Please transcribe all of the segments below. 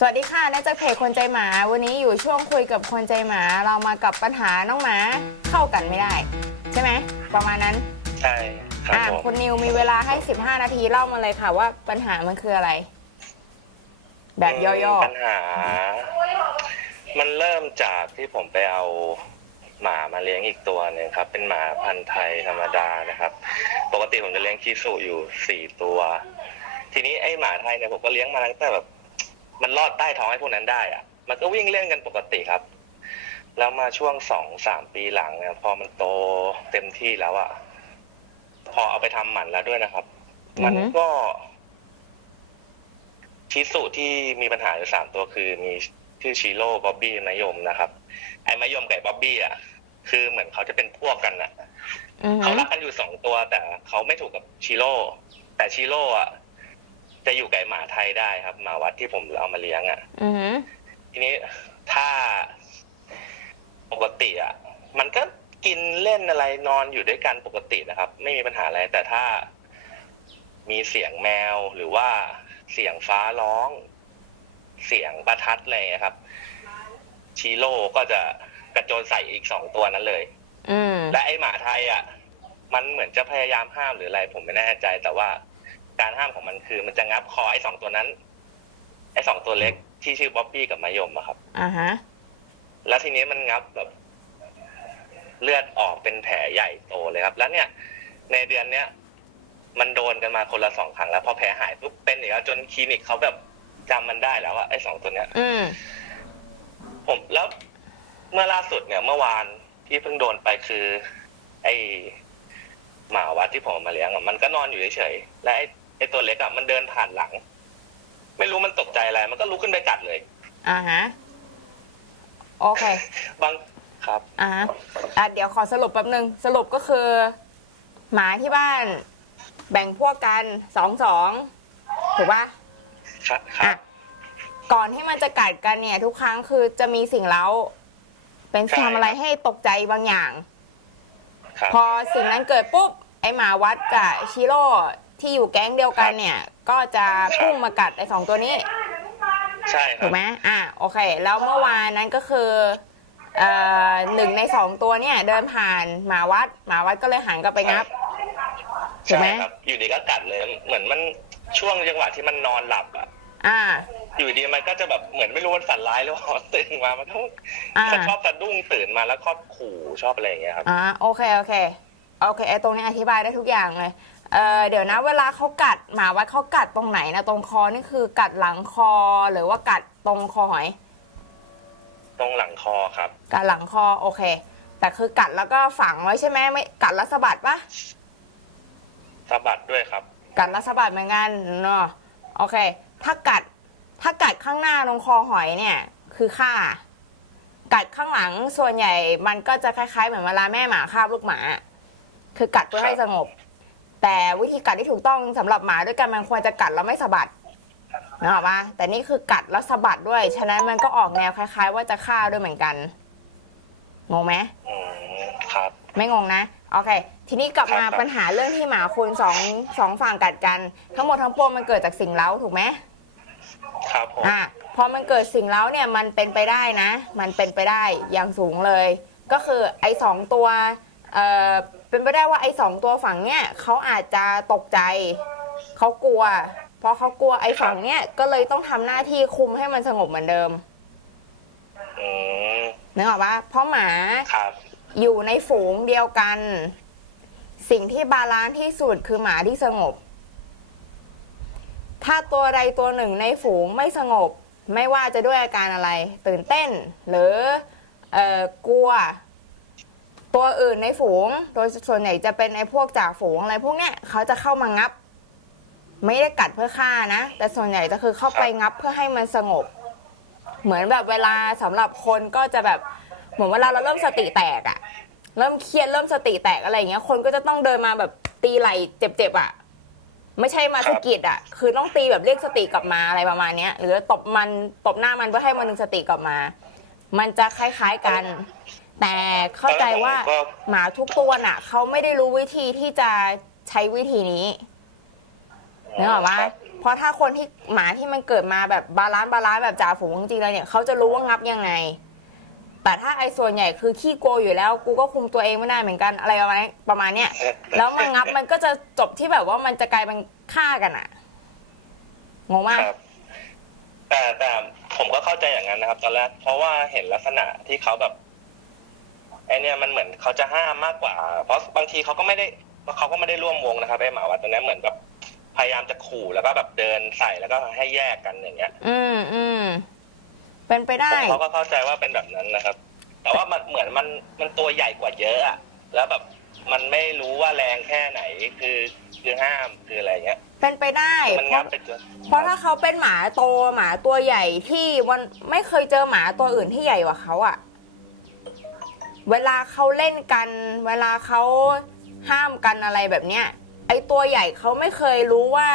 สวัสดีค่ะนายจากเพจคนใจหมา วันนี้อยู่ช่วงคุยกับคนใจหมา เรามากับปัญหาน้องหมาเข้ากันไม่ได้ ใช่ไหมประมาณนั้นใช่ครับอะผมคุณนิวมีเวลาให้ 15 นาทีเล่ามาเลยค่ะว่าปัญหามันคืออะไร แบบย่อปัญหา มันเริ่มจากที่ผมไปเอาหมามาเลี้ยงอีกตัวหนึ่งครับ เป็นหมาพันธุ์ไทยธรรมดานะครับ ปกติผมจะเลี้ยงคิสุอยู่สี่ตัว ทีนี้ไอ้หมาไทยเนี่ยผมก็เลี้ยงมาตั้งแต่แบบ มันรอดใต้ท้องไอ้พวกนั้นได้อะมันก็วิ่งเล่นกันปกติครับ แล้วมาช่วงสองสามปีหลังเนี่ยพอมันโตเต็มที่แล้วอะพอเอาไปทำหมันแล้วด้วยนะครับ มันก็ชิสุที่มีปัญหาอยู่สามตัวคือมีชื่อชิโร่บ๊อบบี้มะยมนะครับ ไอ้มะยมกับไอ้บ๊อบบี้อะ คือเหมือนเขาจะเป็นพวกกันอะๆอือเขาหือรักกันอยู่สองตัวแต่เขาไม่ถูกกับชิโร่แต่ชิโร่อะ จะอยู่กับไอ้หมาไทยได้ครับหมาวัดที่ผมเอามาเลี้ยงอะอือหือทีนี้ถ้าปกติอะ มันก็กินเล่นอะไรนอนอยู่ด้วยกันปกตินะครับ ไม่มีปัญหาอะไร แต่ถ้ามีเสียงแมวหรือว่าเสียงฟ้าร้อง เสียงประทัดอะไรอย่างเงี้ยครับชิโร่ก็จะกระโจนใส่อีกสองตัวนั้นเลย อืมและไอหมาไทยอะ มันเหมือนจะพยายามห้ามหรืออะไรผมไม่แน่ใจแต่ว่า การห้ามของมันคือ มันจะงับคอไอสองตัวนั้น ไอสองตัวเล็กที่ชื่อบ๊อบบี้กับมายมอะครับ อ่าฮะ แล้วทีนี้มันงับแบบ เลือดออกเป็นแผลใหญ่โตเลยครับ แล้วเนี่ย ในเดือนเนี้ยมันโดนกันมาคนละสองครั้งแล้ว พอแผลหายปุ๊บเป็นอีกแล้วจนคลินิกเขาแบบจำมันได้แล้วว่าไอ้สองตัวเนี้ย อืม ผมแล้วเมื่อล่าสุดเนี่ย เมื่อวานที่เพิ่งโดนไปคือ ไอ้หมาวัดที่ผมเอามาเลี้ยงอะมันก็นอนอยู่เฉยๆและไอ้ ไอ้ตัวเล็กอะมันเดินผ่านหลัง ไม่รู้มันตกใจอะไร มันก็ลุกขึ้นไปกัดเลย อ่าฮะ โอเค บางครับ อ่าฮะอะเดี๋ยวขอสรุปแป๊บนึง สรุปก็คือ หมาที่บ้าน แบ่งพวกกันสองสองถูกปะครับคอะรับก่อนที่มันจะกัดกันเนี่ย ทุกครั้งคือจะมีสิ่งเล้า เป็นใช่ ทำอะไรให้ตกใจบางอย่าง ครับ พอสิ่งนั้นเกิดปุ๊บ ไอหมาวัดกับชิโร่ ที่อยู่แก๊งเดียวกันเนี่ย ก็จะพุ่งมากัดไอสองตัวนี้ใช่คถูรับกไหมอะโอเค แล้วเมื่อวานนั้นก็คือเอ่อหนึ่งในสองตัวเนี่ย เดินผ่านหมาวัดหมาวัดก็เลยหันกลับไปงับ ถูกไหม ใช่ครับ อยู่ดีก็กัดเลย เหมือนมันช่วงจังหวะที่มันนอนหลับอะ อ่า อยู่ดีมันก็จะแบบเหมือนไม่รู้มันฝันร้ายหรือเปล่า ตื่นมามันก็อ่า มันชอบสะดุ้งตื่นมาแล้วก็ขู่ชอบอะไรอย่างเงี้ยครับ อ่าโอเคโอเคโอเคไอตรงนี้อธิบายได้ทุกอย่างเลย เออเดี๋ยวนะเวลาเขากัดหมาวัดเขากัดตรงไหนนะตรงคอนี่คือกัดหลังคอหรือว่ากัดตรงคอหอย ตรงหลังคอครับ กัดหลังคอโอเค แต่คือกัดแล้วก็ฝังไว้ใช่ไหมไม่กัดแล้วสะบัดปะสะบัดด้วยครับ กัดแล้วสะบัดเหมือนกันเนาะโอเค ถ้ากัดถ้ากัดข้างหน้าตรงคอหอยเนี่ย คือฆ่า กัดข้างหลังส่วนใหญ่มันก็จะคล้ายๆ เหมือนเวลาแม่หมาคาบลูกหมา คือกัดเพื่อให้สงบ แต่วิธีกัดที่ถูกต้องสำหรับหมาด้วยกันมันควรจะกัดแล้วไม่สะบัดนะหรอกปะแต่นี่คือกัดแล้วสะบัดด้วย ฉะนั้นมันก็ออกแนวคล้าย ๆ ว่าจะฆ่าด้วยเหมือนกันงงไหมอืมครับ ไม่งงนะโอเค ทีนี้กลับมาครับปัญหาเรื่องที่หมาคุณสองสองฝั่งกัดกัน ทั้งหมดทั้งปวงมันเกิดจากสิ่งเล้าถูกไหมครับผมอะพอมันเกิดสิ่งเล้าเนี่ยมันเป็นไปได้นะ มันเป็นไปได้อย่างสูงเลย ก็คือไอ้สองตัวเอ่อ เป็นไปได้ว่าไอ้สองตัวฝั่งเนี่ยเขาอาจจะตกใจเขากลัวพอเขากลัวไอ้ฝั่งเนี่ยก็เลยต้องทำหน้าที่คุมให้มันสงบเหมือนเดิมอืมนึกออกปะเพราะหมาครับอยู่ในฝูงเดียวกัน สิ่งที่บาลานซ์ที่สุดคือหมาที่สงบ ถ้าตัวใดตัวหนึ่งในฝูงไม่สงบ ไม่ว่าจะด้วยอาการอะไร ตื่นเต้น หรือเอ่อกลัว ตัวอื่นในฝูง โดยส่วนใหญ่จะเป็นไอ้พวกจ่าฝูงอะไรพวกเนี้ยเขาจะเข้ามางับ ไม่ได้กัดเพื่อฆ่านะ แต่ส่วนใหญ่จะคือเข้าไปงับเพื่อให้มันสงบ เหมือนแบบเวลาสำหรับคนก็จะแบบเหมือนเวลาเราเริ่มสติแตกอะเริ่มเครียดเริ่มสติแตกอะไรอย่างเงี้ย คนก็จะต้องเดินมาแบบตีไหล่เจ็บๆอะไม่ใช่มาสะกิดอะคือต้องตีแบบเรียกสติกลับมาอะไรประมาณเนี้ย หรือตบมันตบหน้ามันเพื่อให้มันดึงสติกลับมา มันจะคล้ายๆกัน แต่เข้าใจว่าก็ หมาทุกตัวน่ะเขาไม่ได้รู้วิธีที่จะใช้วิธีนี้นึกออกว่า ครับเพราะถ้าคนที่หมาที่มันเกิดมาแบบบาลานซ์บาลานซ์แบบจ่าฝูงจริงๆเลยเนี่ยเขาจะรู้ว่างับยังไง แต่ถ้าไอ้ส่วนใหญ่คือขี้โกลัวอยู่แล้ว กูก็คุมตัวเองไม่ได้เหมือนกันอะไรประมาณนี้ประมาณเนี้ยแล้วมันงับมันก็จะจบที่แบบว่ามันจะกลายเป็นฆ่ากันอะงงมาก ครับ แต่แต่ผมก็เข้าใจอย่างนั้นนะครับ ตอนแรกเพราะว่าเห็นลักษณะที่เขาแบบ ไอเนี่ยมันเหมือนเขาจะห้ามมากกว่า เพราะบางทีเขาก็ไม่ได้เขาก็ไม่ได้ร่วมวงนะครับไอหมาวัดตัวนี้เหมือนแบบพยายามจะขู่แล้วก็แบบเดินใส่แล้วก็ให้แยกกันอย่างเงี้ย อืมอืมเป็นไปได้ผมเขาก็เข้าใจว่าเป็นแบบนั้นนะครับ แต่ว่ามันเหมือนมันมันตัวใหญ่กว่าเยอะอะแล้วแบบมันไม่รู้ว่าแรงแค่ไหนคือคือห้ามคืออะไรเงี้ยเป็นไปได้มันเพงัราะบไปจนเพราะถ้าเขาเป็นหมาโตหมาตัวใหญ่ที่วันไม่เคยเจอหมาตัวอื่นที่ใหญ่กว่าเขาอะ เวลาเขาเล่นกัน เวลาเขาห้ามกันอะไรแบบเนี้ย ไอตัวใหญ่เขาไม่เคยรู้ว่า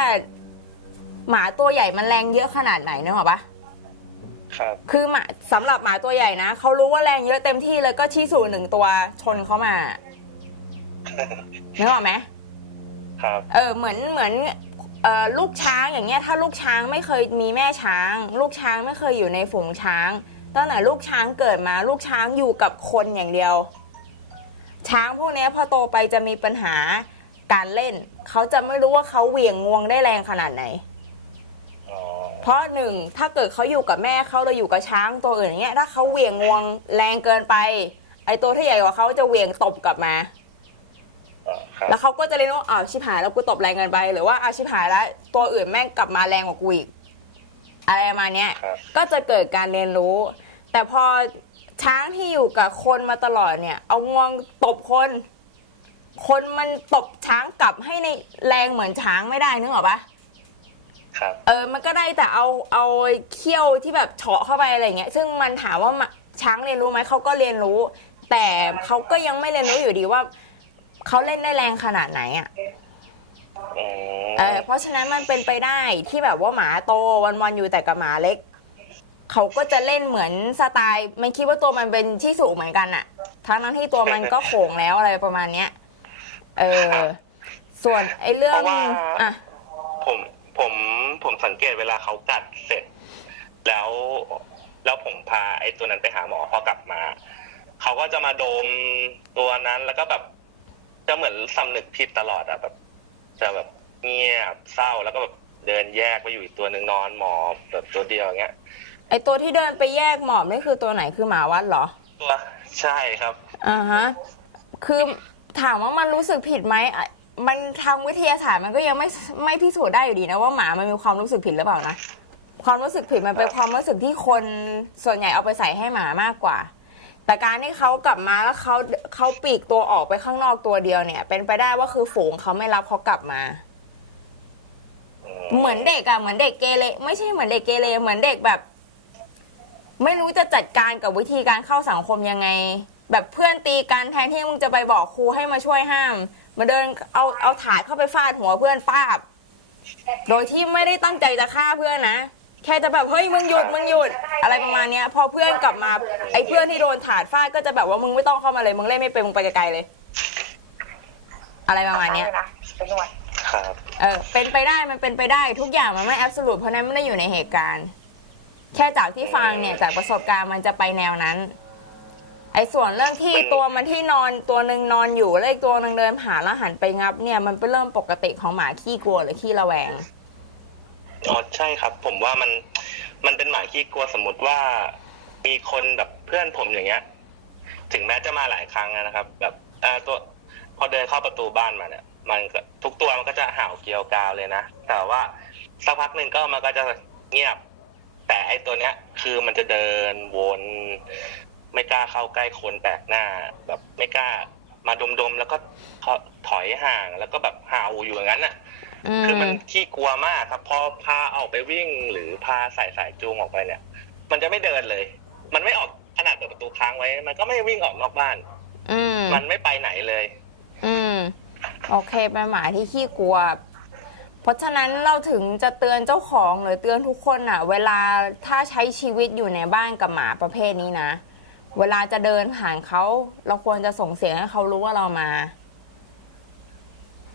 หมาตัวใหญ่มันแรงเยอะขนาดไหนนึกออกปะครับคือหมาสำหรับหมาตัวใหญ่นะเขารู้ว่าแรงเยอะเต็มที่เลยก็ชี้สู่หนึ่งตัวชนเขามานึกออกไหมครับ เออเหมือนเหมือนเอ่อลูกช้างอย่างเงี้ยถ้าลูกช้างไม่เคยมีแม่ช้าง ลูกช้างไม่เคยอยู่ในฝูงช้าง ตั้งแต่ลูกช้างเกิดมาลูกช้างอยู่กับคนอย่างเดียว ช้างพวกเนี้ยพอโตไปจะมีปัญหาการเล่น เขาจะไม่รู้ว่าเขาเหวี่ยงงวงได้แรงขนาดไหนอ๋อเพราะหนึ่งถ้าเกิดเขาอยู่กับแม่เขาเราอยู่กับช้างตัวอื่นอย่างเงี้ยถ้าเขาเหวี่ยงงวงแรงเกินไป ไอตัวที่ใหญ่กว่าเขาจะเหวี่ยงตบกลับมาอ๋อครับแล้วเขาก็จะเรียนว่าอ้าวชิบหายแล้วกูตบแรงเกินไปหรือว่าอ้าวชิบหายแล้วตัวอื่นแม่งกลับมาแรงกว่ากูอีกอะไรประมาณเนี้ยครับก็จะเกิดการเรียนรู้ แต่พอช้างที่อยู่กับคนมาตลอดเนี่ย เอางวงตบคน คนมันตบช้างกลับให้ในแรงเหมือนช้างไม่ได้นึกออกปะครับเออ มันก็ได้แต่เอาเอาเขี้ยวที่แบบเฉาะเข้าไปอะไรเงี้ย ซึ่งมันถามว่ามาช้างเรียนรู้ไหมเขาก็เรียนรู้ แต่เขาก็ยังไม่เรียนรู้อยู่ดีว่าเขาเล่นได้แรงขนาดไหนอะอืมเออเพราะฉะนั้นมันเป็นไปได้ที่แบบว่าหมาโตวันๆอยู่แต่กับหมาเล็ก เขาก็จะเล่นเหมือนสไตล์ มันคิดว่าตัวมันเป็นที่สูงเหมือนกันอะทั้งนั้นที่ตัวมันก็โขงแล้วอะไรประมาณเนี้ยเออส่วนไอ้เรื่องอะ ผมผมผมสังเกตเวลาเขากัดเสร็จ แล้วแล้วผมพาไอ้ตัวนั้นไปหาหมอพอกลับมา เขาก็จะมาดมตัวนั้นแล้วก็แบบจะเหมือนสำนึกผิดตลอดอะแบบ จะแบบเงียบเศร้าแล้วก็แบบเดินแยกไปอยู่อีกตัวหนึ่งนอนหมอบแบบตัวเดียวอย่างเงี้ย ไอ้ตัวที่เดินไปแยกหมอบนี่คือตัวไหนคือหมาวัดเหรอ ตัวใช่ครับ อ่าฮะ คือถามว่ามันรู้สึกผิดไหมอะมันทางวิทยาศาสตร์มันก็ยังไม่ไม่พิสูจน์ได้อยู่ดีนะว่าหมามันมีความรู้สึกผิดหรือเปล่านะ ความรู้สึกผิดมันเป็นความรู้สึกที่คนส่วนใหญ่เอาไปใส่ให้หมามากกว่า แต่การที่เขากลับมาแล้วเขาเขาปลีกตัวออกไปข้างนอกตัวเดียวเนี่ย เป็นไปได้ว่าคือฝูงเขาไม่รับเขากลับมา เหมือนเด็กอะเหมือนเด็กเกเรไม่ใช่เหมือนเด็กเกเรเหมือนเด็กแบบ ไม่รู้จะจัดการกับวิธีการเข้าสังคมยังไง แบบเพื่อนตีกันแทนที่มึงจะไปบอกครูให้มาช่วยห้าม มาเดินเอาเอาถาดเข้าไปฟาดหัวเพื่อนป้าบ โดยที่ไม่ได้ตั้งใจจะฆ่าเพื่อนนะ แค่จะแบบเฮ้ยมึงหยุดมึงหยุดอะไรประมาณเนี้ย พอเพื่อนกลับมาไอ้เพื่อนที่โดนถาดฟาดก็จะแบบว่ามึงไม่ต้องเข้ามาเลยมึงเล่นไม่เป็นมึงไปไกลๆเลย อะไรประมาณเนี้ยเป็นหนวดครับ เออเป็นไปได้มันเป็นไปได้ทุกอย่างมันไม่แอบสูตเพราะนั้นไม่ได้อยู่ในเหตุการณ์ แค่จากที่ฟังเนี่ยจากประสบการณ์มันจะไปแนวนั้น ไอ้ส่วนเรื่องที่ตัวมันที่นอนตัวหนึ่งนอนอยู่แล้วอีกตัวหนึ่งเดินผ่านแล้วหันไปงับเนี่ยมันเป็นเรื่องปกติของหมาขี้กลัวหรือขี้ระแวงอ๋อใช่ครับ ผมว่ามันมันเป็นหมาขี้กลัวสมมติว่า มีคนแบบเพื่อนผมอย่างเงี้ย ถึงแม้จะมาหลายครั้งนะครับ แบบเอ่อตัวพอเดินเข้าประตูบ้านมาเนี่ยมันก็ทุกตัวมันก็จะเห่าเกรียวกราวเลยนะแต่ว่าสักพักหนึ่งก็มันก็จะเงียบ แต่ไอตัวเนี้ย คือมันจะเดินวน ไม่กล้าเข้าใกล้คนแปลกหน้า แบบไม่กล้ามาดมๆแล้วก็ถอยห่างแล้วก็แบบเห่าอยู่อย่างนั้นน่ะอืคือมันมขี้กลัวมากครับพอพาออกไปวิ่งหรือพาใส่สายจูงออกไปเนี่ย มันจะไม่เดินเลย มันไม่ออกขนาดเปิดประตูค้างไว้ มันก็ไม่วิ่งออกนอกบ้านอืมมันไม่ไปไหนเลย อืม โอเคเป็นหมาที่ขี้กลัว เพราะฉะนั้นเราถึงจะเตือนเจ้าของหรือเตือนทุกคนอะเวลาถ้าใช้ชีวิตอยู่ในบ้านกับหมาประเภทนี้นะ เวลาจะเดินผ่านเขาเราควรจะส่งเสียงให้เขารู้ว่าเรามา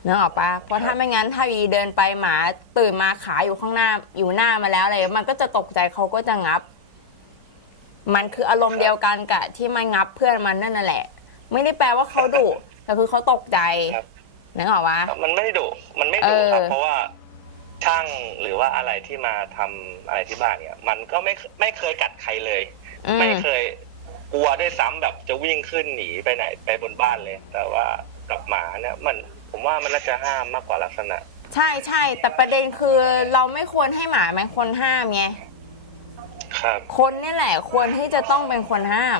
นึกออกปะเพราะถ้าไม่งั้นถ้าวีเดินไปหมาตื่นมาขาอยู่ข้างหน้าอยู่หน้ามาแล้วอะไรมันก็จะตกใจเขาก็จะงับ มันคืออารมณ์เดียวกันกับที่มันงับเพื่อนมันนั่นน่ะแหละ ไม่ได้แปลว่าเขาดุแต่คือเขาตกใจ ครับ นึกออกปะมันไม่ดุมันไม่ดุครับ เออ เพราะว่าช่างหรือว่าอะไรที่มาทำอะไรที่บ้านเนี่ย มันก็ไม่ไม่เคยกัดใครเลย อืมไม่เคยกลัวด้วยซ้ำแบบจะวิ่งขึ้นหนีไปไหนไปบนบ้านเลย แต่ว่ากับหมาเนี่ย มันผมว่ามันน่าจะห้ามมากกว่าลักษณะ ใช่ใช่แต่ประเด็นคือเราไม่ควรให้หมาเป็นคนห้ามไงครับ คนนี่แหละควรที่จะต้องเป็นคนห้าม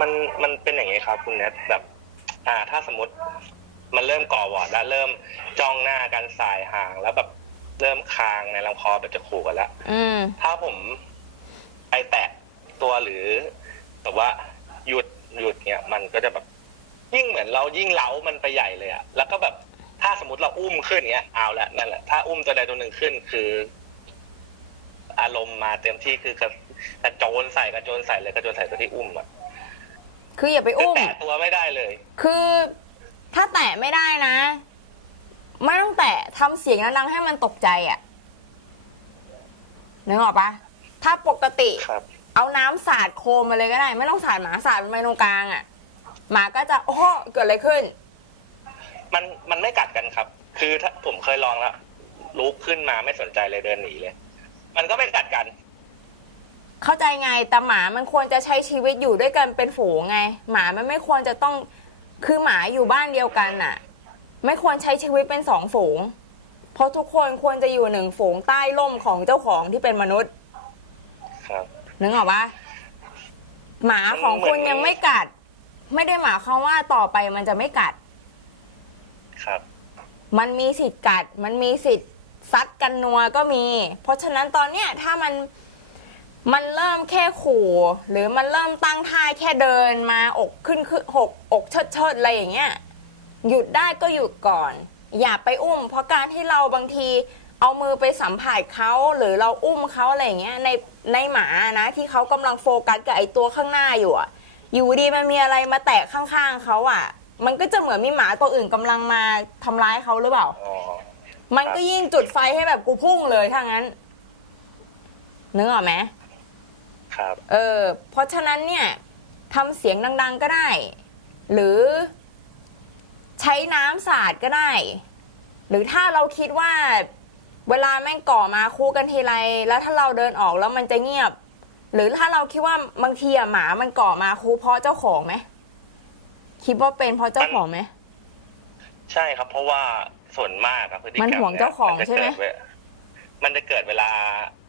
มันมันเป็นอย่างนี้ครับ คุณเนทแบบ อ่า ถ้าสมมติ มันเริ่มก่อวอร์ดแล้วเริ่มจ้องหน้ากันสายห่างแล้วแบบเริ่มคางในลำคอแบบจะขู่กันแล้วอืม ถ้าผมไปแตะตัวหรือแบบว่าหยุดหยุดเนี่ยมันก็จะแบบ ยิ่งเหมือนเรายิ่งเล้ามันไปใหญ่เลยอะแล้วก็แบบถ้าสมมติเราอุ้มขึ้นเนี้ยเอาละนั่นแหละถ้าอุ้มตัวใดตัวหนึ่งขึ้นคือ อารมณ์มาเต็มที่คือกระกระโจนใส่กระโจนใส่เลยกระโจนใส่ตัวที่อุ้มอะคืออย่าไปคืออุ้ม แตะตัวไม่ได้เลย คือ ถ้าแตะไม่ได้นะ ไม่ต้องแตะทำเสียงดังๆให้มันตกใจอะ่ะนึกออกปะถ้าปกติ ครับ เอาน้ำสาดโคมมาเลยก็ได้ ไม่ต้องสาดหมาสาดมันไปตรงกลางอะ่ะ หมาก็จะโอ้โหเกิดอะไรขึ้น มันมันไม่กัดกันครับ คือถ้าผมเคยลองแล้วลุกขึ้นมาไม่สนใจเลยเดินหนีเลย มันก็ไม่กัดกัน เข้าใจไงแต่หมามันควรจะใช้ชีวิตอยู่ด้วยกันเป็นฝูงไง หมามันไม่ควรจะต้อง คือหมาอยู่บ้านเดียวกันน่ะ ไม่ควรใช้ชีวิตเป็นสองฝูง เพราะทุกคนควรจะอยู่หนึ่งฝูงใต้ร่มของเจ้าของที่เป็นมนุษย์ครับ นึกออกปะหมาของคุณยังไม่กัด ไม่ได้หมายความว่าต่อไปมันจะไม่กัด ครับ มันมีสิทธิ์กัด มันมีสิทธิ์ซัดกันนัวก็มี เพราะฉะนั้นตอนเนี้ยถ้ามัน มันเริ่มแค่ขู่ หรือมันเริ่มตั้งท่าแค่เดินมาอกขึ้นขึ้นหกอกเชิดเชิดอะไรอย่างเงี้ยหยุดได้ก็หยุดก่อน อย่าไปอุ้ม เพราะการที่เราบางทีเอามือไปสัมผัสเขาหรือเราอุ้มเขาอะไรอย่างเงี้ยในในหมานะ ที่เขากำลังโฟกัสกับไอ้ตัวข้างหน้าอยู่อะอยู่ดีมันมีอะไรมาแตะข้างๆเขาอะมันก็จะเหมือนมีหมาตัวอื่นกำลังมาทำร้ายเขาหรือเปล่าอ๋อมันก็ยิ่งจุดไฟให้แบบกูพุ่งเลยถ้างั้นนึกออกไหม ครับ เออเพราะฉะนั้นเนี่ยทำเสียงดังๆก็ได้ หรือใช้น้ำสาดก็ได้ หรือถ้าเราคิดว่าเวลาแม่งก่อมาคู่กันทีไร แล้วถ้าเราเดินออกแล้วมันจะเงียบ หรือถ้าเราคิดว่าบางทีอะหมามันก่อมาคู่เพราะเจ้าของไหมคิดว่าเป็นเพราะเจ้าของไหมใช่ครับ เพราะว่าส่วนมากอะพฤติกรรมมันห่วงเจ้าของนี่ยใช่ไหมนจะเกิดเวมันจะเกิดเวลา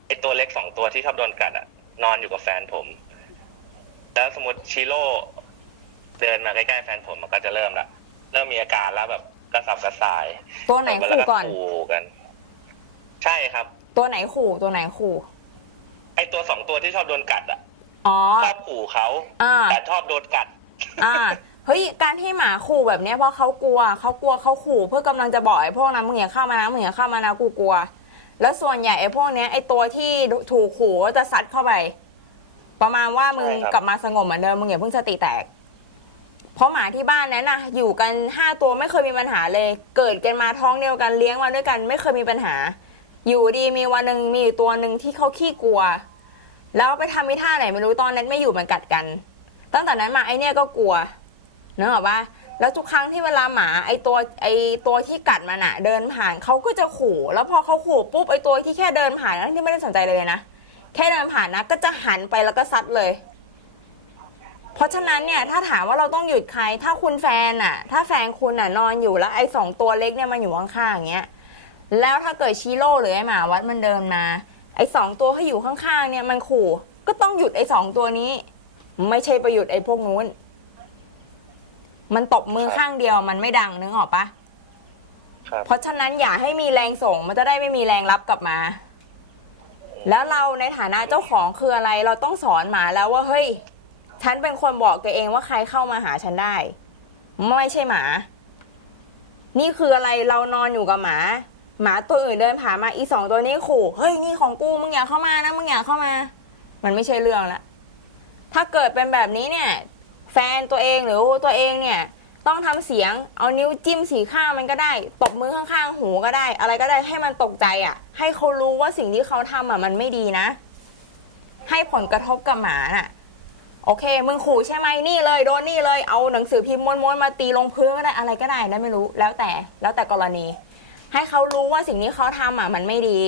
ไอตัวเล็กสองตัวที่ชอบโดนกัดอะ นอนอยู่กับแฟนผม แล้วสมมติชิโร่เดินมาใกล้ๆแฟนผมมันก็จะเริ่มละเริ่มมีอาการแล้วแบบกระสับกระส่ายตัวไหนแล้วขู่ก่อนขู่กัน ใช่ครับ ตัวไหนขู่ตัวไหนขู่ไอตัวสองตัวที่ชอบโดนกัดอะอ๋อชอบขู่เขาอ่าแต่ชอบโดนกัด อ่าเฮ้ยการที่หมาขู่แบบเนี้ยเพราะเขากลัวเขากลัวเขาขู่เพื่อกำลังจะบอกไอ้พวกนั้นมึงอย่าเข้ามานะมึงอย่าเข้ามานะกูกลัว แล้วส่วนใหญ่ไอ้พวกเนี้ยไอ้ตัวที่ถูกขู่ก็จะซัดเข้าไป ประมาณว่ามึงใช่ครับ กลับมาสงบเหมือนเดิมมึงอย่าเพิ่งสติแตก เพราะหมาที่บ้านนั้นน่ะ อยู่กันห้าตัวไม่เคยมีปัญหาเลย เกิดกันมาท้องเดียวกันเลี้ยงมาด้วยกัน ไม่เคยมีปัญหา อยู่ดีมีวันหนึ่งมีอยู่ตัวหนึ่งที่เขาขี้กลัว แล้วไปทำมิท่าไหนไม่รู้ตอนนั้นไม่อยู่มันกัดกัน ตั้งแต่นั้นมาไอเนี่ยก็กลัวนึกออกปะ แล้วทุกครั้งที่เวลาหมาไอตัวไอตัวที่กัดมันอะเดินผ่านเขาก็จะขู่ แล้วพอเขาขู่ปุ๊บไอตัวที่แค่เดินผ่านนั้นที่ไม่ได้สนใจเลยนะแค่เดินผ่านนะก็จะหันไปแล้วก็ซัดเลย เพราะฉะนั้นเนี่ยถ้าถามว่าเราต้องหยุดใคร ถ้าคุณแฟนอะถ้าแฟนคุณอะนอนอยู่แล้วไอสองตัวเล็กเนี่ยมันอยู่ข้างๆอย่างเงี้ยแล้วถ้าเกิดชิโร่หรือไอหมาวัดมันเดินมาไอสองตัวที่อยู่ข้างๆเนี่ยมันขู่ ก็ต้องหยุดไอสองตัวนี้ ไม่ใช่ไปหยุดไอพวกนู้น มันตบมือข้างเดียวมันไม่ดังนึกออกปะครับเพราะฉะนั้นอย่าให้มีแรงส่งมันจะได้ไม่มีแรงรับกลับมา แล้วเราในฐานะเจ้าของคืออะไรเราต้องสอนหมาแล้วว่าเฮ้ย ฉันเป็นคนบอกตัวเองว่าใครเข้ามาหาฉันได้ ไม่ใช่หมา นี่คืออะไรเรานอนอยู่กับหมา หมาตัวอื่นเดินผ่านมาอีสองตัวนี้ขู่เฮ้ยนี่ของกูมึงอย่าเข้ามานะมึงอย่าเข้ามา มันไม่ใช่เรื่องละถ้าเกิดเป็นแบบนี้เนี่ย แฟนตัวเองหรือตัวเองเนี่ยต้องทำเสียงเอานิ้วจิ้มสีข้างมันก็ได้ตบมือข้างๆ หูก็ได้ อะไรก็ได้ให้มันตกใจอะ ให้เขารู้ว่าสิ่งที่เขาทำอะมันไม่ดีนะ ให้ผลกระทบกับหมาน่ะ โอเค มึงขู่ใช่ไหมนี่เลยโดนนี่เลยเอาหนังสือพิมพ์ม้วนๆมาตีลงพื้นก็ได้อะไรก็ได้นะไม่รู้ แล้วแต่แล้วแต่กรณี ให้เขารู้ว่าสิ่งที่เขาทำอะมันไม่ดี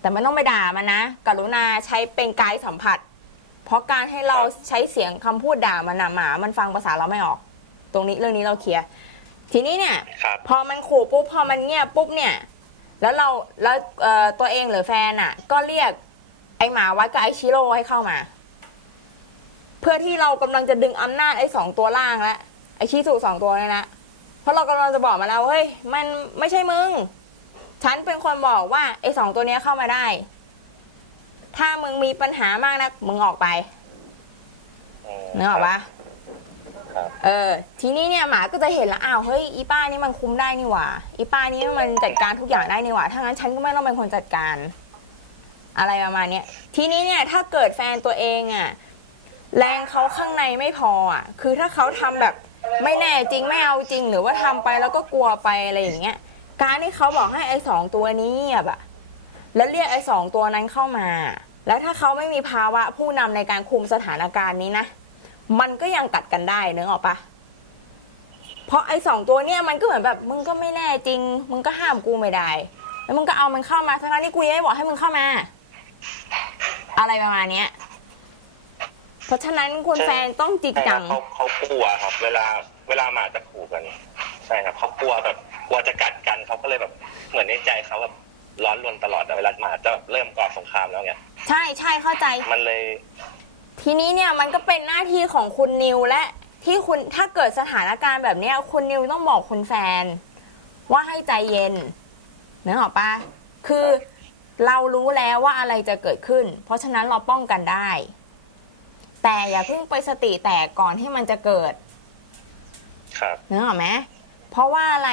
แต่ไม่ต้องไปด่ามันนะกรุณาใช้เป็นกายสัมผัส เพราะการให้เราใช้เสียงคำพูดด่ามันน่ะหมา มันฟังภาษาเราไม่ออก ตรงนี้เรื่องนี้เราเคลียร์ทีนี้เนี่ย ครับ พอมันขู่ปุ๊บพอมันเงียบปุ๊บเนี่ย แล้วเราแล้วเอ่อตัวเองหรือแฟนอะ ก็เรียกไอหมาวัดกับไอชิโร่ให้เข้ามา เพื่อที่เรากำลังจะดึงอำนาจไอสองตัวล่างแล้วไอชิสุสองตัวนี่ละเพราะเรากำลังจะบอกมาแล้วเฮ้ยมันไม่ใช่มึง ฉันเป็นคนบอกว่าไอสองตัวเนี้ยเข้ามาได้ ถ้ามึงมีปัญหามากนะ มึงออกไปนึกออกปะครับเออ ทีนี้เนี่ยหมาก็จะเห็นแล้วอ้าวเฮ้ยอีป้านี่มันคุมได้นี่หว่า อีป้านี่มันจัดการทุกอย่างได้นี่หว่าถ้างั้นฉันก็ไม่ต้องเป็นคนจัดการ อะไรประมาณเนี้ยทีนี้เนี่ยถ้าเกิดแฟนตัวเองอะแรงเขาข้างในไม่พออะคือถ้าเขาทำแบบไม่แน่จริงไม่เอาจริง หรือว่าทำไปแล้วก็กลัวไปอะไรอย่างเงี้ย การที่เขาบอกให้ไอ้สองตัวนี้เงียบอะ แล้วเรียกไอ้สองตัวนั้นเข้ามา แล้วถ้าเขาไม่มีภาวะผู้นำในการคุมสถานการณ์นี้นะ มันก็ยังกัดกันได้เนึกออกปะเพราะไอ้สองตัวเนี่ยมันก็เหมือนแบบมึงก็ไม่แน่จริง มึงก็ห้ามกูไม่ได้ แล้วมึงก็เอามันเข้ามาทั้งที่กูยังไม่บอกให้มึงเข้ามา อะไรประมาณเนี้ยเพราะฉะนั้นคุณแฟนต้องจริงจังเขาเขากลัวครับ เวลาเวลาหมาจะขู่กัน ใช่ครับเขากลัวแบบกลัวจะกัดกันเขาก็เลยแบบเหมือนในใจเขาแบบ ร้อนรนตลอดอะเวลาหมาจะเริ่มก่อสงครามแล้วไงใช่ใช่เข้าใจ มันเลย ทีนี้เนี่ยมันก็เป็นหน้าที่ของคุณนิวและที่คุณถ้าเกิดสถานการณ์แบบเนี้ยคุณนิวต้องบอกคุณแฟน ว่าให้ใจเย็นนึกออกปะคือเรารู้แล้วว่าอะไรจะเกิดขึ้น เพราะฉะนั้นเราป้องกันได้ แต่อย่าเพิ่งไปสติแตกก่อนที่มันจะเกิดครับนึกออกไหมเพราะว่าอะไร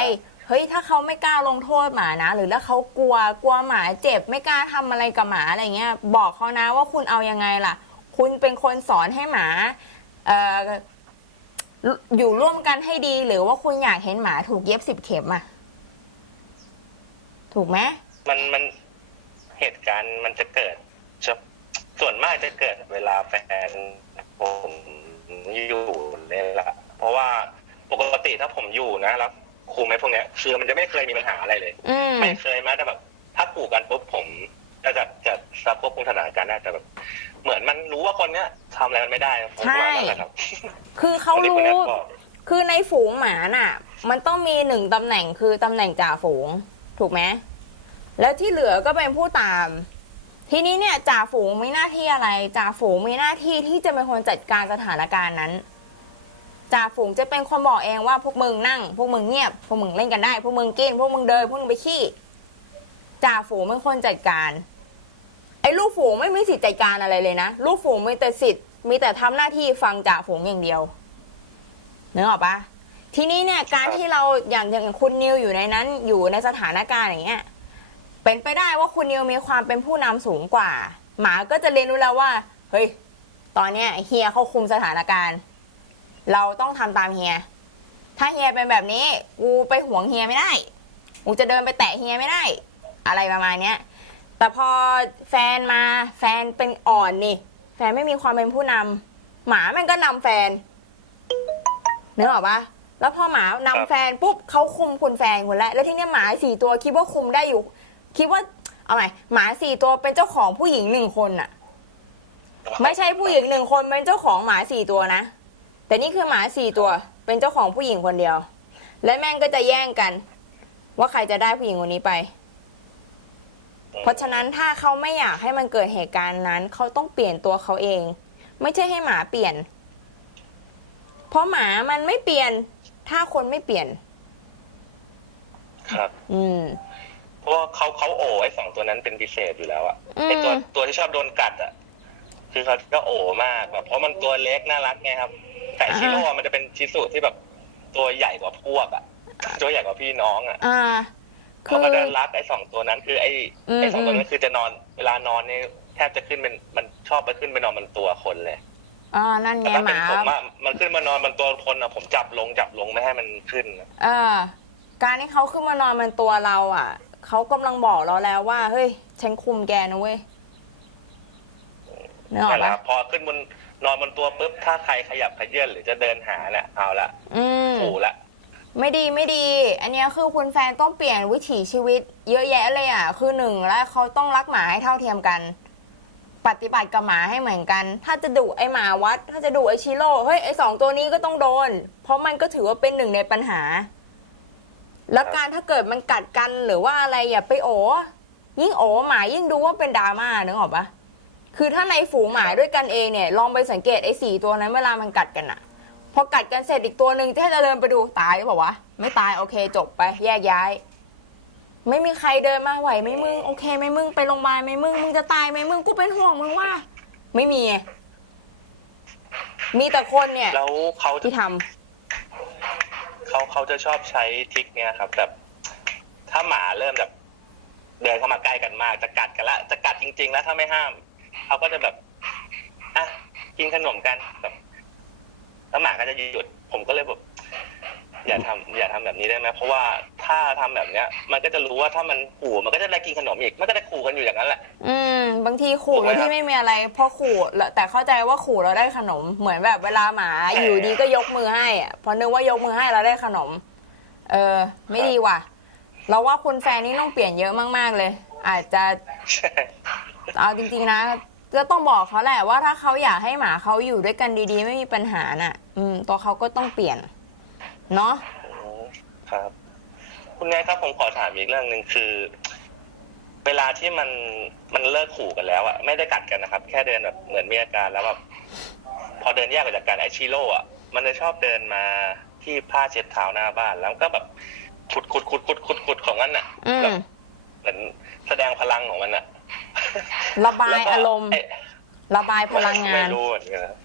เฮ้ยถ้าเขาไม่กล้าลงโทษหมานะ หรือถ้าเขากลัวกลัวหมาเจ็บไม่กล้าทำอะไรกับหมาอะไรเงี้ยบอกเขานะว่าคุณเอายังไงล่ะ คุณเป็นคนสอนให้หมาเอ่ออยู่ร่วมกันให้ดี หรือว่าคุณอยากเห็นหมาถูกเย็บสิบเข็มอะถูกไหมมันมันเหตุการณ์มันจะเกิดจะส่วนมากจะเกิดเวลาแฟนผมอยู่เลยละเพราะว่าปกติถ้าผมอยู่นะแล้ว ครูไหมพวกเนี้ยคือมันจะไม่เคยมีปัญหาอะไรเลย อืมไม่เคยแม้แต่แบบ ถ้าขู่กันปุ๊บผมจะจะจะจะควบคุมสถานการณ์ได้แต่แบบ เหมือนมันรู้ว่าคนเนี้ยทำอะไรมันไม่ได้ผมว่านั่นแหละครับคือเขาที่รู้คุณแอฟบอก คือในฝูงหมาน่ะ มันต้องมีหนึ่งตำแหน่งคือตำแหน่งจ่าฝูง ถูกไหมแล้วที่เหลือก็เป็นผู้ตาม ทีนี้เนี่ยจ่าฝูงมีหน้าที่อะไรจ่าฝูงมีหน้าที่ที่จะเป็นคนจัดการสถานการณ์นั้น จ่าฝูงจะเป็นคนบอกเองว่าพวกมึงนั่ง พวกมึงเงียบ พวกมึงเล่นกันได้ พวกมึงกิน พวกมึงเดิน พวกมึงไปขี้จ่าฝูงเป็นคนจัดการ ไอ้ลูกฝูงไม่มีสิทธิ์จัดการอะไรเลยนะ ลูกฝูงมีแต่สิทธิ์ มีแต่ทำหน้าที่ฟังจ่าฝูงอย่างเดียวนึกออกปะทีนี้เนี่ยการที่เราอย่างอย่างคุณนิวอยู่ในนั้น อยู่ในสถานการณ์อย่างเงี้ย เป็นไปได้ว่าคุณนิวมีความเป็นผู้นำสูงกว่า หมาก็จะเรียนรู้แล้วว่า เฮ้ย ตอนเนี้ยเฮียเขาคุมสถานการณ์ เราต้องทำตามเฮีย ถ้าเฮียเป็นแบบนี้ กูไปห่วงเฮียไม่ได้ กูจะเดินไปแตะเฮียไม่ได้ อะไรประมาณเนี้ย แต่พอแฟนมาแฟนเป็นอ่อนนี่ แฟนไม่มีความเป็นผู้นำหมามันก็นำแฟนนึกออกปะแล้วพอหมานำแฟนปุ๊บเขาคุมคุณแฟนคุณแล้ว แล้วทีเนี้ยหมาสี่ตัวคิดว่าคุมได้อยู่ คิดว่าเอาใหม่หมาสี่ตัวเป็นเจ้าของผู้หญิงหนึ่งคนน่ะไม่ใช่ผู้หญิงหนึ่งคนเป็นเจ้าของหมาสี่ตัวนะ แต่นี่คือหมาสี่ตัว เป็นเจ้าของผู้หญิงคนเดียว และแม่งก็จะแย่งกัน ว่าใครจะได้ผู้หญิงคนนี้ไป เพราะฉะนั้นถ้าเขาไม่อยากให้มันเกิดเหตุการณ์นั้น เขาต้องเปลี่ยนตัวเขาเอง ไม่ใช่ให้หมาเปลี่ยน เพราะหมามันไม่เปลี่ยน ถ้าคนไม่เปลี่ยน ครับ อืมเพราะว่าเขาเขาโอ้ไอ้สองตัวนั้นเป็นพิเศษอยู่แล้วอะอืมไอ้ตัวตัวที่ชอบโดนกัดอะคือเขาก็โอ้มากแบบเพราะมันตัวเล็กน่ารักไงครับ แต่ชิโร่มันจะเป็นชิสุที่แบบตัวใหญ่กว่าพวกอะตัวใหญ่กว่าพี่น้องอะอ่า คืเขาอ ก็จะรักไอ้สองตัวนั้นคือไอ้อืม ไอ้สองตัวอืนั้มนคือจะนอนเวลานอนเนี่ยแทบจะขึ้นเป็นมันชอบไปขึ้นไปนอนบนตัวคนเลยอ่านั่นไงแต่ถ้าหเป็นมาผมอะมันขึ้นมานอนบนตัวคนอะผมจับลงจับลงไม่ให้มันขึ้นอะเออการที่เขาขึ้นมานอนบนตัวเราอะเขากำลังบอกเราแล้วว่า เฮ้ย ฉันคุมแกนะเว้ยนึกออกนั่นแหละคปะรับพอขึ้นบน นอนบนตัวปุ๊บถ้าใครขยับขยื่นหรือจะเดินหาเนี่ยเอาละอืมขู่ละ ไม่ดีไม่ดี อันเนี้ยคือคุณแฟนต้องเปลี่ยนวิถีชีวิต เยอะแยะเลยอะ คือหนึ่งแล้วเขาต้องรักหมาให้เท่าเทียมกัน ปฏิบัติกับหมาให้เหมือนกัน ถ้าจะดุไอหมาวัด ถ้าจะดุไอชิโร่เฮ้ยไอสองตัวนี้ก็ต้องโดน เพราะมันก็ถือว่าเป็นหนึ่งในปัญหา แล้วการถ้าเกิดมันกัดกันหรือว่าอะไรอย่าไปโอยิ่งโอหมายิ่งดูว่าเป็นดราม่านึกออกปะ คือถ้าในฝูงหมาด้วยกันเองเนี่ยลองไปสังเกตไอ้สี่ตัวนั้นเวลามันกัดกันอะพอกัดกันเสร็จอีกตัวหนึ่งถ้าจะเดินไปดูตายหรือเปล่าวะไม่ตายโอเคจบไปแยกย้าย ไม่มีใครเดินมาไหวไหมมึงโอเคไหมมึงไปโรงพยาบาลไหมมึงมึงจะตายไหมมึงกูเป็นห่วงมึงว่า ไม่มี มีแต่คนเนี่ยแล้วเขาที่ทำเขาเขาจะชอบใช้ทริกเนี่ยครับแบบ ถ้าหมาเริ่มแบบ เดินเข้ามาใกล้กันมากจะกัดกันละจะกัดจริง ๆ แล้วถ้าไม่ห้าม เขาก็จะแบบอะกินขนมกันแบบแล้วหมาก็จะหยุด ผมก็เลยแบบอย่าทำอย่าทำแบบนี้ได้ไหมเพราะว่าถ้าทำแบบเนี้ย มันก็จะรู้ว่าถ้ามันขู่มันก็จะได้กินขนมอีกมันก็จะขู่กันอยู่อย่างนั้นแหละ อืม บางทีขู่ถูกไหโดมยครับที่ไม่มีอะไรเพราะขู่แล้วแต่เข้าใจว่าขู่เราได้ขนม เหมือนแบบเวลาหมาใช่อยู่ดีก็ยกมือให้อะพอนึกว่ายกมือให้เราได้ขนม เออ ไม่ดีว่ะ เราว่าคุณแฟนนี่ต้องเปลี่ยนเยอะมาก ๆเลย อาจจะใช่ เอาจริงๆนะก็ต้องบอกเขาแหละว่าถ้าเขาอยากให้หมาเขาอยู่ด้วยกันดีๆ ไม่มีปัญหาน่ะ อืม ตัวเขาก็ต้องเปลี่ยน เนาะอืมครับ คุณนายครับผมขอถามอีกเรื่องหนึ่งคือ เวลาที่มันมันเลิกขู่กันแล้วอะไม่ได้กัดกันนะครับ แค่เดินแบบเหมือนมีอาการแล้วแบบพอเดินแยกออกจากกันไอชิโร่อะมันจะชอบเดินมาที่ผ้าเช็ดเท้าหน้าบ้าน แล้วก็แบบขุดขุดขุดขุดขุดขุดของมันอะอืแบมบเหมือนแสดงพลังของมันอะ ระบาแล้ยวก็อารมณ์ไอ้ระบายพลังงาไม่นรู้เหมือนกันนะ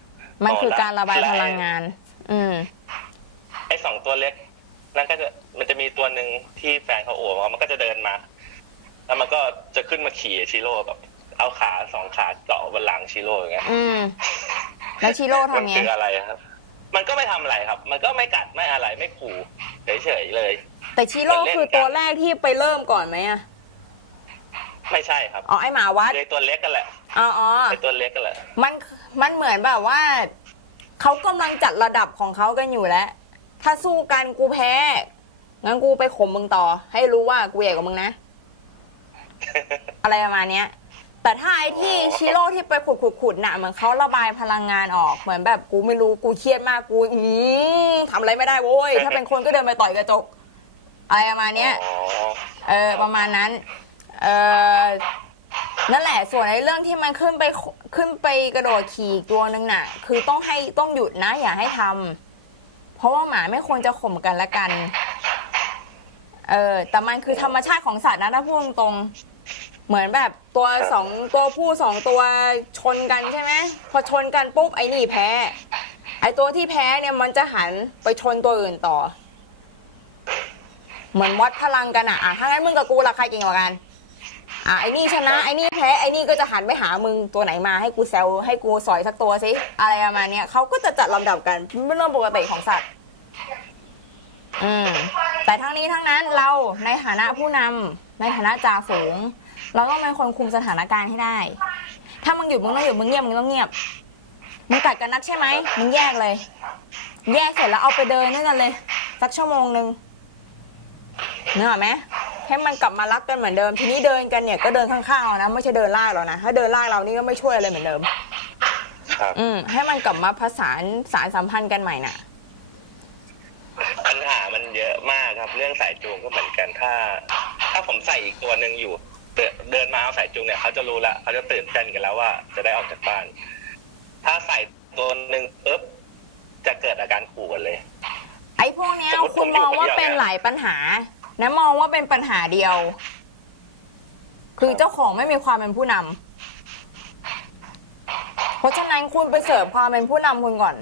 มันคือการระบายและพลังงาน อืม ไอ้สองตัวเล็ก นั่นก็จะมันจะมีตัวหนึ่งที่แฟนเขาโอบมามันก็จะเดินมา แล้วมันก็จะขึ้นมาขี่ชิโร่แบบเอาขาสองขาเจาะบนหลังชิโร่อย่างเงี้ยอืม แล้วชิโร่มันทำไง คืออะไรครับ มันก็ไม่ทำอะไรครับ มันก็ไม่กัดไม่อะไรไม่ขู่เฉยๆเลย แต่ชิโร่มันเล่นคือตัวแรกที่ไปเริ่มก่อนไหมอะ ไม่ใช่ครับอ๋อไอหมาวัดเลยตัวเล็กกันแหละอ๋ออ๋อไอ้ตัวเล็กกันแหละมันมันเหมือนแบบว่าเขากำลังจัดระดับของเขากันอยู่แล้ว ถ้าสู้กันกูแพ้งั้นกูไปข่มมึงต่อ ให้รู้ว่ากูใหญ่กว่ามึงนะ อะไรประมาณเนี้ยแต่ถ้าไอ้ที่ชิโร่ที่ไปขุดขุดขุดน่ะเหมือนเขาระบายพลังงานออกเหมือนแบบกูไม่รู้กูเครียดมากกูอืมทำอะไรไม่ได้โว้ยถ้าเป็นคนก็เดินไปต่อยกระจกอะไรประมาณเนี้ยอ๋อเออประมาณนั้น เออนั่นแหละส่วนในเรื่องที่มันขึ้นไปขึ้นไปกระโดดขี่ตัวนึงน่ะ คือต้องให้ต้องหยุดนะ อย่าให้ทำเพราะว่าหมาไม่ควรจะข่มกันละกัน เออแต่มันคือธรรมชาติของสัตว์นะถ้าพูดตรงๆเหมือนแบบตัวสองตัวผู้สองตัวชนกันใช่ไหมพอชนกันปุ๊บไอ้นี่แพ้ ไอ้ตัวที่แพ้เนี่ยมันจะหันไปชนตัวอื่นต่อ เหมือนวัดพลังกันอะอะถ้างั้นมึงกับกูละใครเก่งกว่ากัน อะไอ้นี่ชนะไอ้นี่แพ้ไอ้นี่ก็จะหันไปหามึงตัวไหนมาให้กูแซวให้กูสอยสักตัวสิอะไรประมาณเนี้ยเขาก็จะจัดลำดับกันเป็นเรื่องปกติของสัตว์ อืม แต่ทั้งนี้ทั้งนั้นเราในฐานะผู้นำในฐานะจ่าฝูง เราต้องเป็นคนคุมสถานการณ์ให้ได้ ถ้ามึงหยุดมึงต้องหยุดมึงเงียบมึงต้องเงียบมึงกัดกันนักใช่ไหมมึงแยกเลย แยกเสร็จแล้วเอาไปเดินด้วยกันเลย สักชั่วโมงหนึ่ง เนื้ออกไหมให้มันกลับมารักกันเหมือนเดิม ทีนี้เดินกันเนี่ยก็เดินข้างๆเรานะไม่ใช่เดินลากเรานะถ้าเดินลากเรานี่ก็ไม่ช่วยอะไรเหมือนเดิม ครับ อืม ให้มันกลับมาผสานสารสัมพันธ์กันใหม่น่ะ ปัญหามันเยอะมากครับ เรื่องสายจูงก็เหมือนกันถ้า ถ้าผมใส่อีกตัวหนึ่งอยู่เดินเดินมาเอาสายจูงเนี่ยเขาจะรู้ละเขาจะตื่นเต้นกันแล้วว่าจะได้ออกจากบ้าน ถ้าใส่ตัวหนึ่งปุ๊บจะเกิดอาการขู่กันเลยไอ้พวกเนี้ยสมมุติคุณมองว่าผมอยู่คนเดียว เป็นเนี่ยหลายปัญหา นะมองว่าเป็นปัญหาเดียว คือเจ้าของไม่มีความเป็นผู้นำเพราะฉะนั้นคุณไปเสิร์ฟความเป็นผู้นำคุณก่อน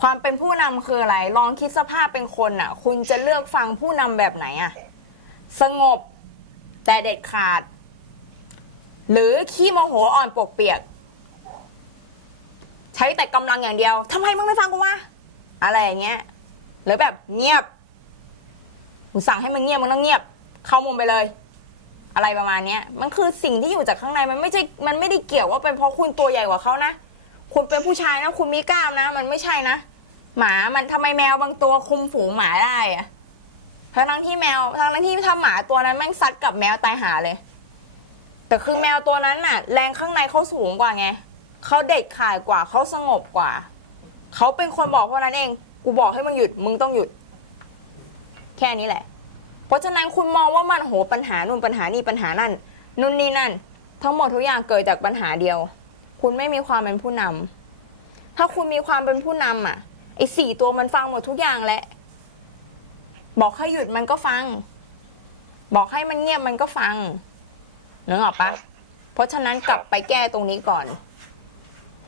ความเป็นผู้นำคืออะไร ลองคิดสภาพเป็นคนอะ คุณจะเลือกฟังผู้นำแบบไหนอะ สงบแต่เด็ดขาด หรือขี้โมโหอ่อนปวกเปียก ใช้แต่กำลังอย่างเดียวทำไมมึงไม่ฟังกูวะอะไรอย่างเงี้ย หรือแบบเงียบกูสั่งให้มึงเงียบมึงต้องเงียบ เข้ามุมไปเลย อะไรประมาณเนี้ย มันคือสิ่งที่อยู่จากข้างในมันไม่ใช่มันไม่ได้เกี่ยวว่าเป็นเพราะคุณตัวใหญ่กว่าเขานะคุณเป็นผู้ชายนะคุณมีกล้ามนะ มันไม่ใช่นะหมามันทำไมแมวบางตัวคุมฝูงหมาได้อะทั้งทั้งที่แมวทั้งทั้งที่ถ้าหมาตัวนั้นแม่งซัดกับแมวตายหาเลย แต่คือแมวตัวนั้นน่ะ แรงข้างในเขาสูงกว่าไงเขาเด็ดขาดกว่าเขาสงบกว่าเขาเป็นคนบอกเพราะนั้นเอง กูบอกให้มึงหยุด มึงต้องหยุด แค่นี้แหละ เพราะฉะนั้นคุณมองว่ามันโหปัญหานู่นปัญหานี่ปัญหานั่นนู่นนี่นั่น ทั้งหมดทุกอย่างเกิดจากปัญหาเดียว คุณไม่มีความเป็นผู้นำถ้าคุณมีความเป็นผู้นำอะไอ้สี่ตัวมันฟังหมดทุกอย่างแหละ บอกให้หยุดมันก็ฟัง บอกให้มันเงียบมันก็ฟังนึกออกปะเพราะฉะนั้นกลับไปแก้ตรงนี้ก่อน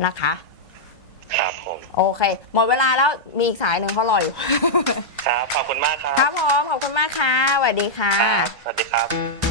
นะคะ ครับผมโอเค หมดเวลาแล้วมีอีกสายหนึ่งเขารออยู่ ครับขอบคุณมากครับครับผมขอบคุณมากค่ะสวัสดีค่ะ ครับสวัสดีครับ